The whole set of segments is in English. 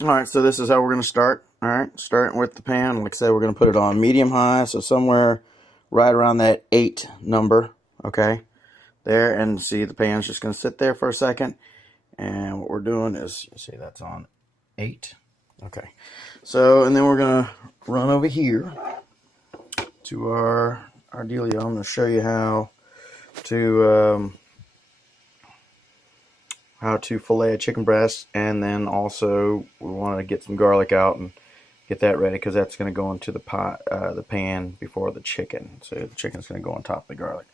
Alright, so this is how we're going to start. Alright, starting with the pan. Like I said, we're going to put it on medium high, so somewhere right around that 8 number. Okay, there, and see the pan's just going to sit there for a second. And what we're doing is, you see that's on 8. Okay, so, and then we're going to run over here to our dealio. I'm going to show you to how to fillet a chicken breast, and then also we want to get some garlic out and get that ready because that's going to go into the pot, the pan before the chicken. So the chicken's going to go on top of the garlic.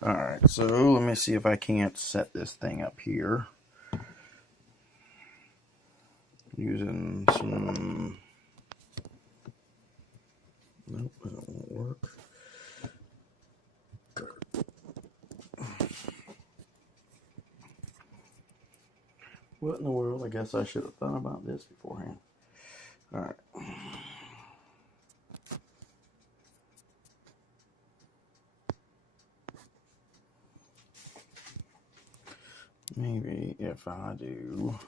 All right, so let me see if I can't set this thing up here using some. Nope, that won't work. What in the world? I guess I should have thought about this beforehand. All right. Maybe if I do.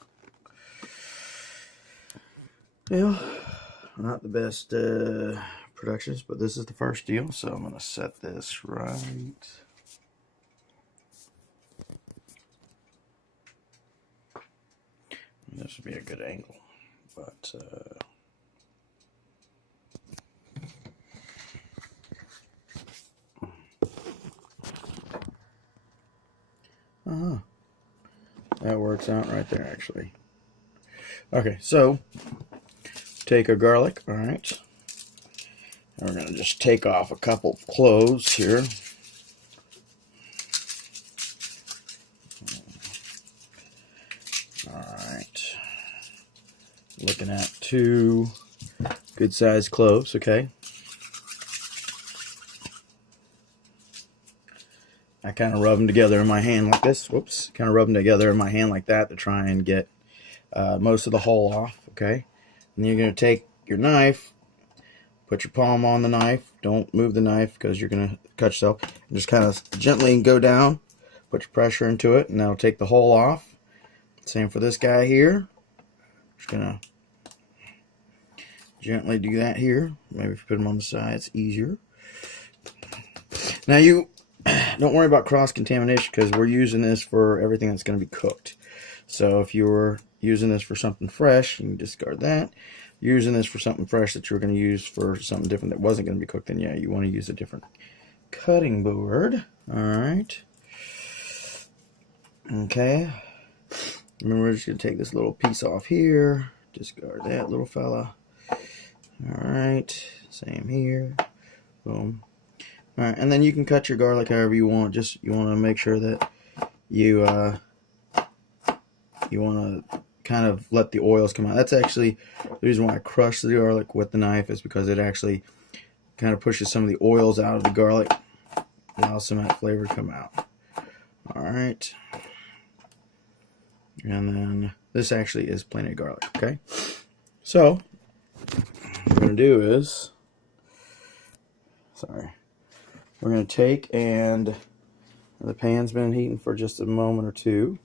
Well, not the best productions, but this is the first deal, so I'm going to set this right. This would be a good angle, but that works out right there, actually. Okay, so take a garlic, all right, and we're going to just take off a couple of cloves here. Alright, looking at 2 good sized cloves, okay. I kind of rub them together in my hand like this. Whoops, kind of rub them together in my hand like that to try and get most of the hull off, okay. And you're going to take your knife, put your palm on the knife. Don't move the knife because you're going to cut yourself. And just kind of gently go down, put your pressure into it, and that'll take the hull off. Same for this guy here. Just gonna gently do that here. Maybe if you put them on the side, it's easier. Now you don't worry about cross-contamination because we're using this for everything that's going to be cooked. So if you were using this for something fresh, you can discard that. You're using this for something fresh that you were going to use for something different that wasn't going to be cooked, then yeah, you want to use a different cutting board. Alright. Okay. Remember, we're just going to take this little piece off here. Discard that little fella. Alright. Same here. Boom. Alright, and then you can cut your garlic however you want. Just, you want to make sure that you want to kind of let the oils come out. That's actually the reason why I crush the garlic with the knife, is because it actually kind of pushes some of the oils out of the garlic. Allows some of that flavor to come out. Alright. And then this actually is plenty of garlic, okay? So, what we're going to do is, we're going to take, and the pan's been heating for just a moment or two.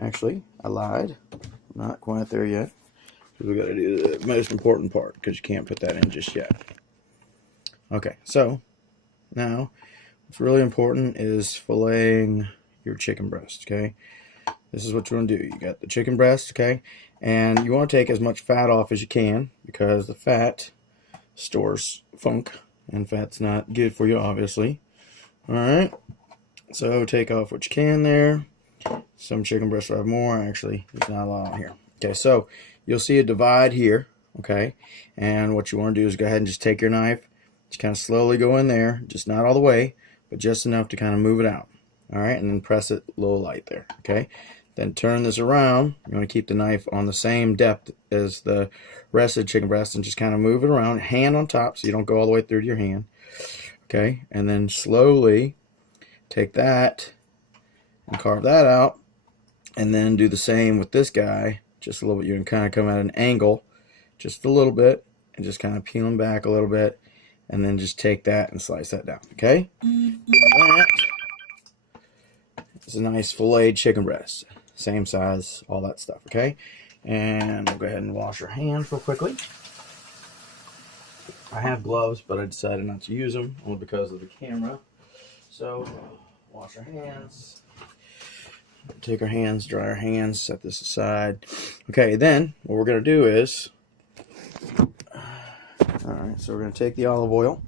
Actually, I lied. I'm not quite there yet. We got to do the most important part because you can't put that in just yet. Okay, so now what's really important is filleting your chicken breast, okay? This is what you want to do. You got the chicken breast, okay? And you want to take as much fat off as you can because the fat stores funk, and fat's not good for you, obviously. Alright, so take off what you can there. Some chicken breasts will have more. Actually, there's not a lot on here. Okay, so you'll see a divide here, okay? And what you want to do is go ahead and just take your knife, just kind of slowly go in there, just not all the way, but just enough to kind of move it out. Alright, and then press it a little light there, okay? Then turn this around. You want to keep the knife on the same depth as the rest of the chicken breast and just kind of move it around, hand on top so you don't go all the way through to your hand. Okay, and then slowly take that and carve that out, and then do the same with this guy. Just a little bit. You can kind of come at an angle just a little bit and just kind of peel them back a little bit, and then just take that and slice that down. Okay, that is a nice filleted chicken breast. Same size, all that stuff, okay? And we'll go ahead and wash our hands real quickly. I have gloves, but I decided not to use them only because of the camera. So, wash our hands. Take our hands, dry our hands, set this aside. Okay, then what we're going to do is, alright, so we're going to take the olive oil.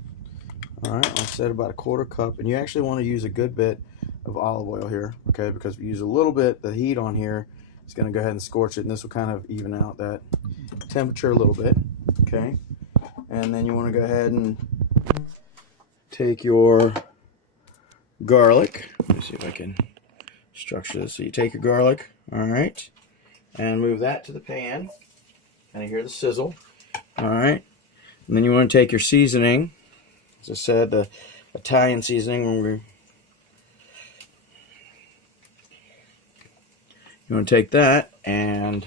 Alright, I said about a 1/4 cup. And you actually want to use a good bit of olive oil here, okay, because if you use a little bit, the heat on here is going to go ahead and scorch it, and this will kind of even out that temperature a little bit, okay. And then you want to go ahead and take your garlic. Let me see if I can structure this. So you take your garlic, alright, and move that to the pan. Kind of hear the sizzle, alright. And then you want to take your seasoning. As I said, the Italian seasoning, you want to take that and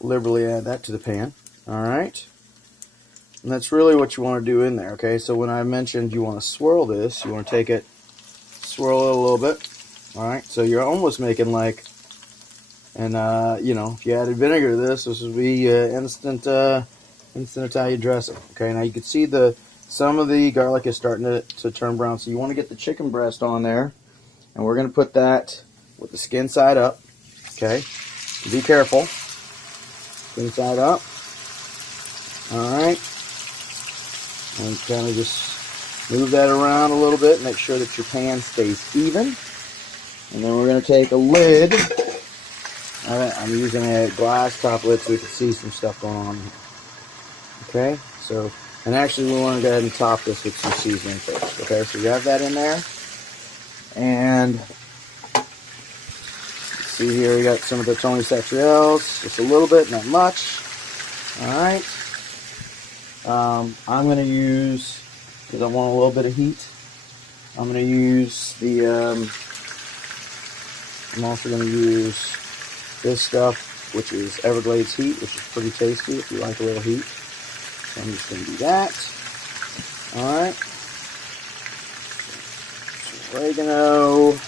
liberally add that to the pan. Alright. And that's really what you want to do in there. Okay, so when I mentioned you want to swirl this, you want to take it, swirl it a little bit. Alright, so you're almost making like, and you know, if you added vinegar to this would be instant Italian dressing. Okay, now you can see some of the garlic is starting to turn brown, so you want to get the chicken breast on there, and we're going to put that with the skin side up. Okay, be careful, skin side up. Alright, and kind of just move that around a little bit, make sure that your pan stays even. And then we're going to take a lid. I'm using a glass top lid so we can see some stuff going on here. Okay, so, and actually we want to go ahead and top this with some seasoning first. Okay, so you have that in there. And see here, we got some of the Tony Satriels, just a little bit, not much. Alright. I'm going to use, because I want a little bit of heat, I'm going to use the, I'm also going to use this stuff, which is Everglades heat, which is pretty tasty if you like a little heat. So I'm just going to do that. Alright. Oregano.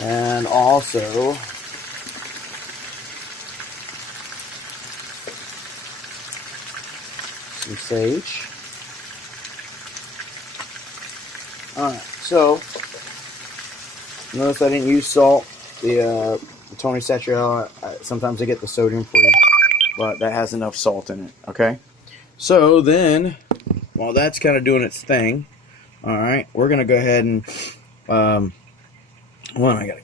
And also some sage. Alright, so notice I didn't use salt. The Tony Satriel, sometimes I get the sodium free, but that has enough salt in it. Okay, so then while that's kind of doing its thing, alright, we're gonna go ahead and well, I gotta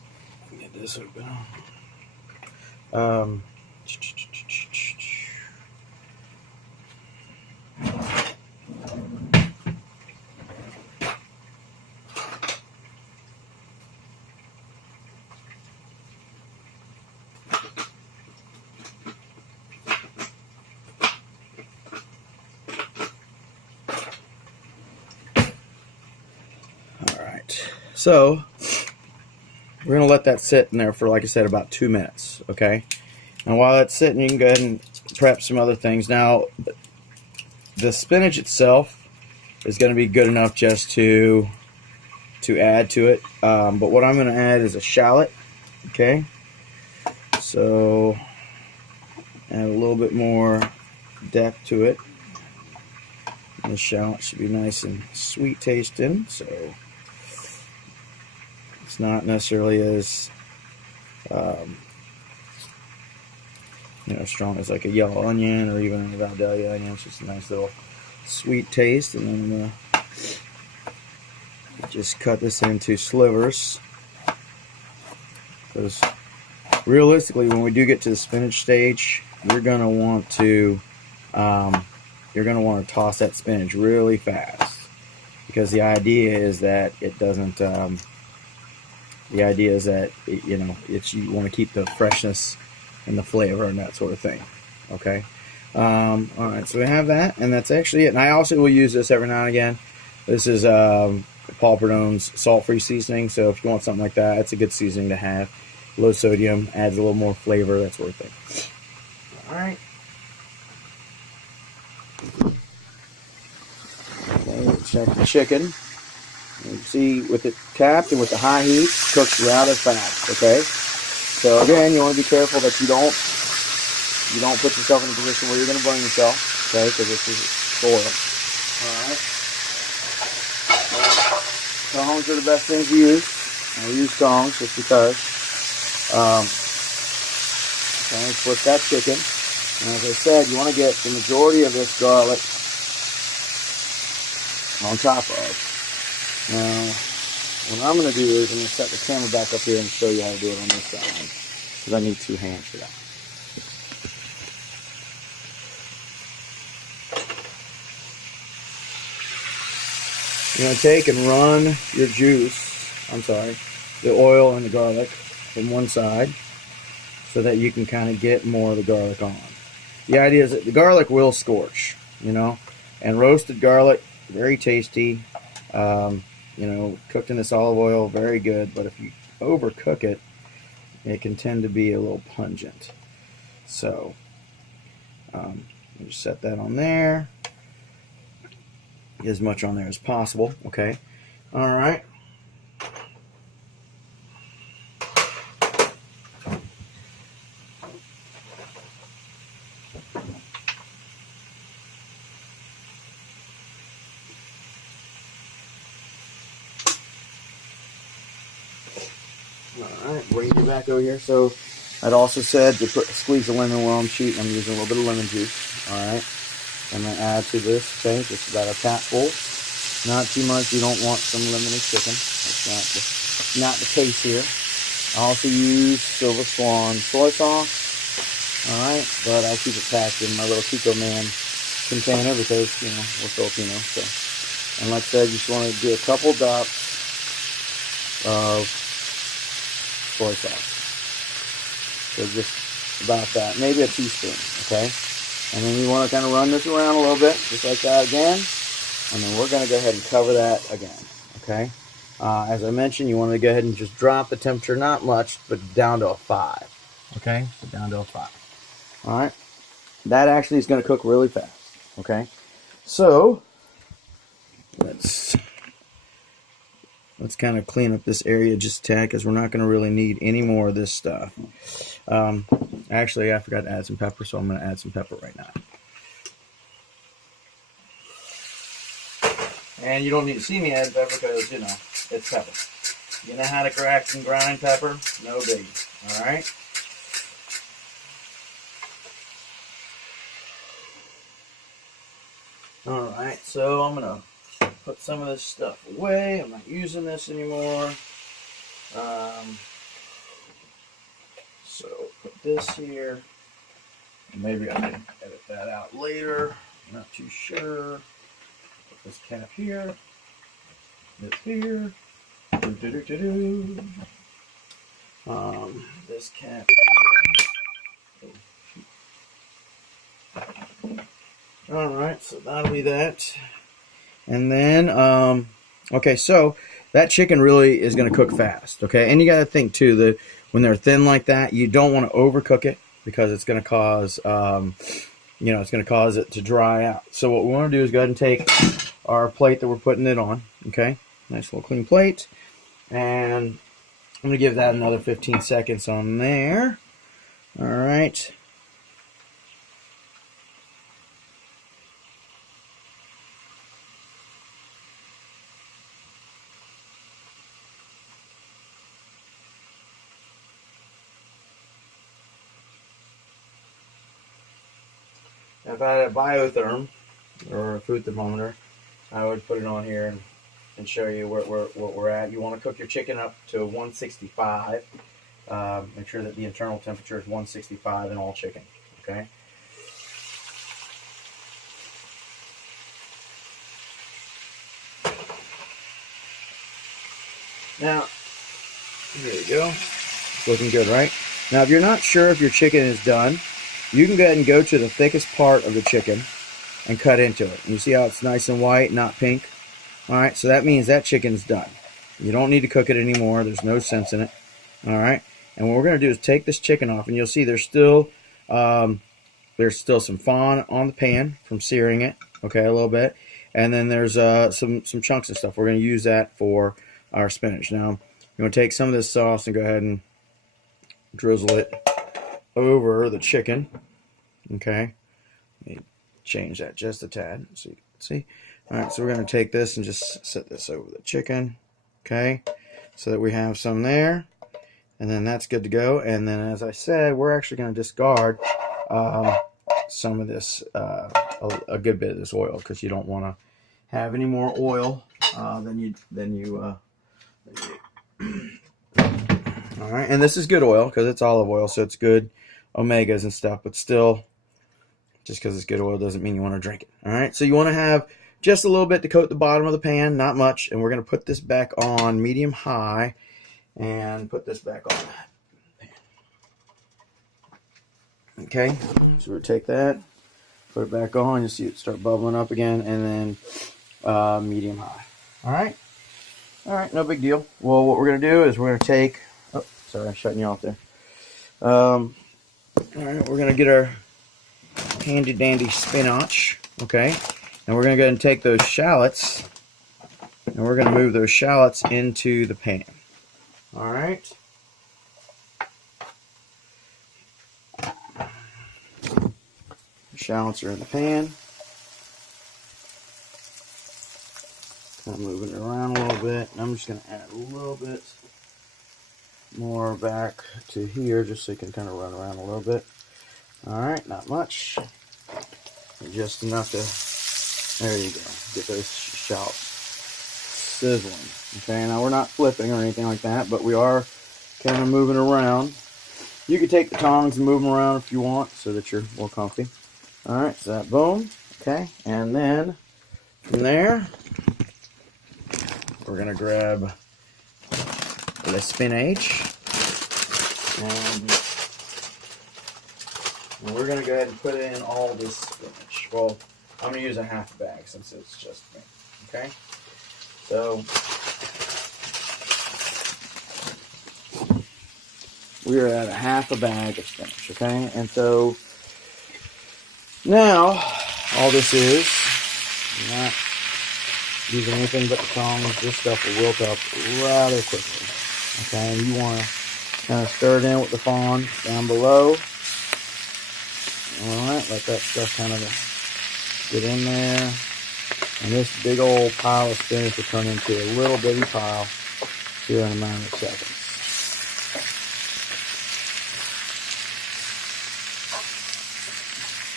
get this open. So we're going to let that sit in there for, like I said, about 2 minutes, okay? And while that's sitting, you can go ahead and prep some other things. Now, the spinach itself is going to be good enough just to add to it. But what I'm going to add is a shallot, okay? So add a little bit more depth to it. And the shallot should be nice and sweet tasting, so it's not necessarily as strong as like a yellow onion or even a Vidalia onion. It's just a nice little sweet taste. And then just cut this into slivers, because realistically, when we do get to the spinach stage, you're gonna want to toss that spinach really fast, because the idea is that it doesn't. The idea is that you want to keep the freshness and the flavor and that sort of thing. Okay. All right. So we have that, and that's actually it. And I also will use this every now and again. This is Paul Perdone's salt-free seasoning. So if you want something like that, it's a good seasoning to have. Low sodium, adds a little more flavor, that sort of thing. All right. Okay, check the chicken. You see, with it capped and with the high heat, it cooks rather fast. Okay. So again, you want to be careful that you don't put yourself in a position where you're going to burn yourself. Okay, because this is oil. All right. Tongs are the best things to use. I use tongs just because. Okay, flip that chicken. And as I said, you want to get the majority of this garlic on top of. Now, what I'm going to do is I'm going to set the camera back up here and show you how to do it on this side. Because I need 2 hands for that. You're going to take and run your the oil and the garlic from one side so that you can kind of get more of the garlic on. The idea is that the garlic will scorch, and roasted garlic, very tasty. Cooked in this olive oil, very good, but if you overcook it, it can tend to be a little pungent. So, just set that on there. Get as much on there as possible, okay? All right. Alright, bring you back over here. So, I'd also said to squeeze the lemon while I'm cheating. I'm using a little bit of lemon juice. Alright, I'm going to add to this, okay, just about a tapful. Not too much. You don't want some lemony chicken. That's not the case here. I also use Silver Swan soy sauce. Alright, but I keep it packed in my little Kiko Man container because, we're Filipino. So, and like I said, you just want to do a couple dots of soy sauce. So just about that. Maybe a teaspoon, okay? And then you want to kind of run this around a little bit, just like that again. And then we're going to go ahead and cover that again, okay? As I mentioned, you want to go ahead and just drop the temperature, not much, but down to a 5, okay? So down to a 5. All right? That actually is going to cook really fast, okay? So, let's kind of clean up this area just a tad because we're not going to really need any more of this stuff. Actually, I forgot to add some pepper, so I'm going to add some pepper right now. And you don't need to see me add pepper because, it's pepper. You know how to crack and grind pepper? No biggie. Alright? Alright, so I'm going to put some of this stuff away. I'm not using this anymore. So put this here. Maybe I can edit that out later. I'm not too sure. Put this cap here. This here. This cap here. Alright, so that'll be that. And then, okay, so that chicken really is going to cook fast, okay? And you got to think, too, that when they're thin like that, you don't want to overcook it because it's going to cause, it's going to cause it to dry out. So what we want to do is go ahead and take our plate that we're putting it on, okay? Nice little clean plate. And I'm going to give that another 15 seconds on there. All right. If I had a biotherm or a food thermometer, I would put it on here and show you what we're at. You want to cook your chicken up to 165. Make sure that the internal temperature is 165 in all chicken. Okay. Now, there you go. It's looking good, right? Now, if you're not sure if your chicken is done, you can go ahead and go to the thickest part of the chicken and cut into it. And you see how it's nice and white, not pink? Alright, so that means that chicken's done. You don't need to cook it anymore. There's no sense in it. Alright, and what we're going to do is take this chicken off, and you'll see there's still some fond on the pan from searing it, okay, a little bit. And then there's some chunks and stuff. We're going to use that for our spinach. Now, you want to take some of this sauce and go ahead and drizzle it over the chicken. Okay, let me change that just a tad so you can see. All right, so we're going to take this and just set this over the chicken. Okay, so that we have some there, and then that's good to go. And then, as I said, we're actually going to discard some of this, a good bit of this oil, because you don't want to have any more oil than you. All right, and this is good oil because it's olive oil, so it's good omegas and stuff. But still, just because it's good oil doesn't mean you want to drink it. All right, so you want to have just a little bit to coat the bottom of the pan, not much. And we're going to put this back on medium high and put this back on that pan. Okay, so we'll take that, put it back on. You'll see it start bubbling up again, and then medium high. All right, no big deal. Well, what we're going to do is we're going to take, oh, sorry, I'm shutting you off there. All right, we're going to get our handy dandy spinach, okay? And we're going to go ahead and take those shallots, and we're going to move those shallots into the pan. All right. The shallots are in the pan. Kind of moving it around a little bit. And I'm just going to add a little bit more back to here just so you can kind of run around a little bit. All right, not much. Just enough to, there you go, get those shallots sizzling. Okay, now we're not flipping or anything like that, but we are kind of moving around. You can take the tongs and move them around if you want so that you're more comfy. All right, so that boom. Okay, and then from there, we're going to grab the spinach, and we're going to go ahead and put in all this spinach. Well, I'm going to use a half bag since it's just me. Okay? So, we are at a half a bag of spinach. Okay? And so, now, all this is, I'm not using anything but the tongs. This stuff will wilt up rather quickly. Okay? And you want to kind of stir it in with the fawn down below. Alright, let that stuff kind of get in there. And this big old pile of spinach will turn into a little bitty pile here in a matter of seconds.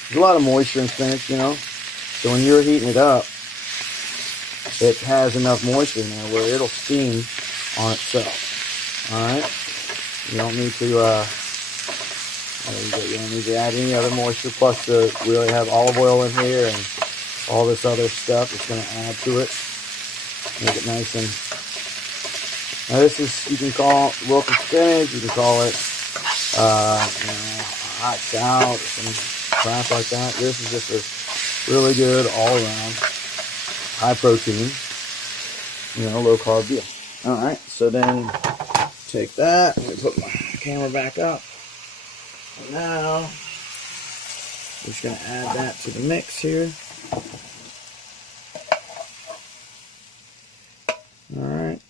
There's a lot of moisture in spinach, you know. So when you're heating it up, it has enough moisture in there where it'll steam on itself. Alright? You don't need to you don't need to add any other moisture. Plus, we already have olive oil in here and all this other stuff that's going to add to it. Make it nice and... Now this is, you can call it wilted spinach, you can call it, hot salad, or some crap like that. This is just a really good all-around, high-protein, low carb deal. All right, so then take that. Let me put my camera back up. And now, we're just going to add that to the mix here. Alright.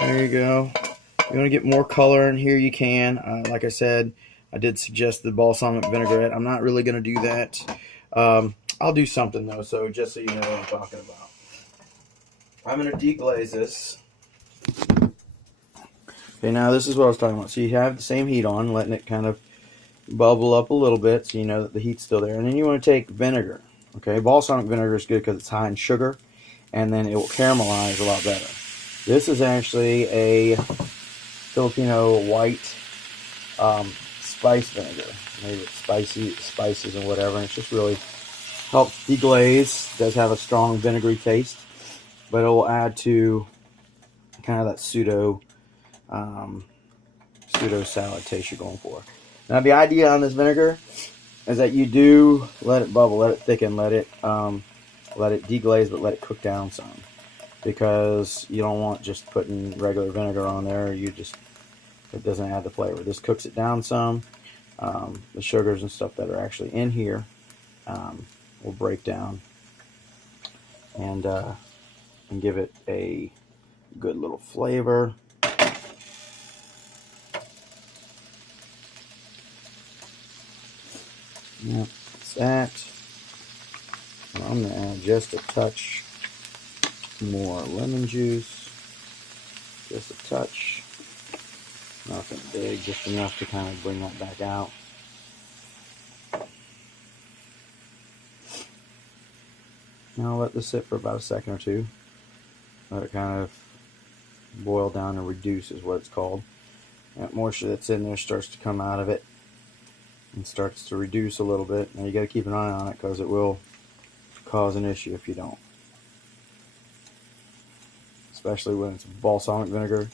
There you go. If you want to get more color in here, you can. Like I said, I did suggest the balsamic vinaigrette. I'm not really going to do that. I'll do something, though, so just so you know what I'm talking about. I'm going to deglaze this. Okay, now this is what I was talking about. So you have the same heat on, letting it kind of bubble up a little bit so you know that the heat's still there. And then you want to take vinegar. Okay, balsamic vinegar is good because it's high in sugar, and then it will caramelize a lot better. This is actually a Filipino white spice vinegar. Maybe it's spices and whatever, and it just really helps deglaze. It does have a strong vinegary taste, but it will add to kind of that pseudo salad taste you're going for. Now the idea on this vinegar is that you do let it bubble, let it thicken, let it deglaze, but let it cook down some, because you don't want just putting regular vinegar on there. It doesn't add the flavor. This cooks it down some. The sugars and stuff that are actually in here will break down and give it a good little flavor. Yep, that's that. Now I'm going to add just a touch more lemon juice. Just a touch. Nothing big, just enough to kind of bring that back out. Now I'll let this sit for about a second or two. Let it kind of boil down and reduce is what it's called. That moisture that's in there starts to come out of it and starts to reduce a little bit. Now you got to keep an eye on it because it will cause an issue if you don't. Especially when it's balsamic vinegar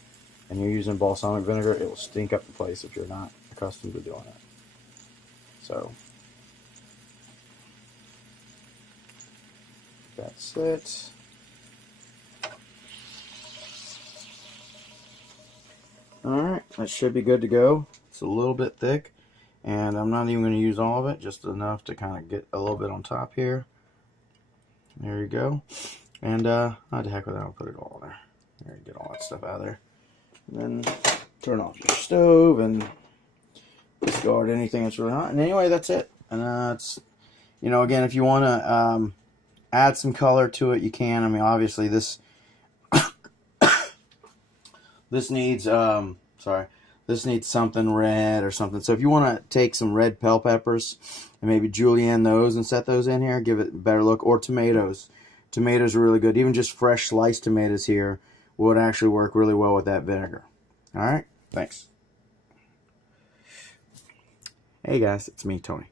and you're using balsamic vinegar, it will stink up the place if you're not accustomed to doing it. So that's it. Alright, that should be good to go. It's a little bit thick, and I'm not even going to use all of it, just enough to kind of get a little bit on top here. There you go. And not to heck with that, I'll put it all in there. There, get all that stuff out of there. And then turn off your stove and discard anything that's really hot. And anyway, that's it. And it's, you know, again, if you want to add some color to it, you can. I mean, obviously this this needs this needs something red or something. So if you want to take some red bell peppers and maybe julienne those and set those in here, give it a better look. Or tomatoes. Tomatoes are really good. Even just fresh sliced tomatoes here would actually work really well with that vinegar. All right, thanks. Hey guys, it's me, Tony.